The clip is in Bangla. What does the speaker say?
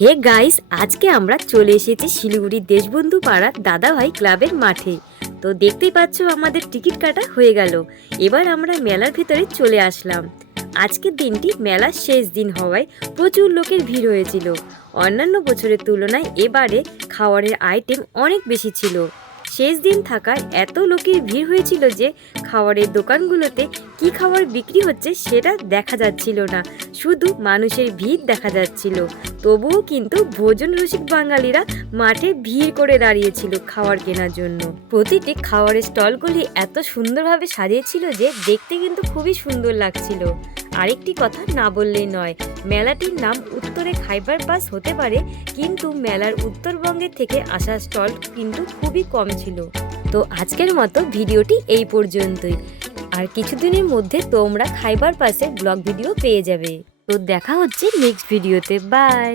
হে গাইস, আজকে আমরা চলে এসেছি শিলিগুড়ি দেশবন্ধু পাড়ার দাদাভাই ক্লাবের মাঠে। তো দেখতেই পাচ্ছ আমাদের টিকিট কাটা হয়ে গেল। এবার আমরা মেলার ভিতরে চলে আসলাম। আজকের দিনটি মেলার শেষ দিন হওয়ায় প্রচুর লোকের ভিড় হয়েছিল। অন্যান্য বছরের তুলনায় এবারে খাবারের আইটেম অনেক বেশি ছিল। শেষ দিন থাকায় এত লোকের ভিড় হয়েছিল যে খাবারের দোকানগুলোতে কি খাবার বিক্রি হচ্ছে সেটা দেখা যাচ্ছিল না, শুধু মানুষের ভিড় দেখা যাচ্ছিল। তবুও কিন্তু ভোজন রসিক বাঙালিরা মাঠে ভিড় করে দাঁড়িয়েছিল খাবার কেনার জন্য। প্রতিটি খাবারের স্টলগুলি এত সুন্দরভাবে সাজিয়েছিল যে দেখতে কিন্তু খুবই সুন্দর লাগছিল। আরেকটি কথা না বললেই নয়, মেলাটির নাম উত্তরে খাইবার পাস হতে পারে, কিন্তু মেলার উত্তরবঙ্গের থেকে আসা স্টল কিন্তু খুবই কম ছিল। তো আজকের মতো ভিডিওটি এই পর্যন্তই। আর কিছুদিনের মধ্যে তোমরা খাইবার পাসের ব্লগ ভিডিও পেয়ে যাবে। তো দেখা হচ্ছে নেক্সট ভিডিওতে। বাই।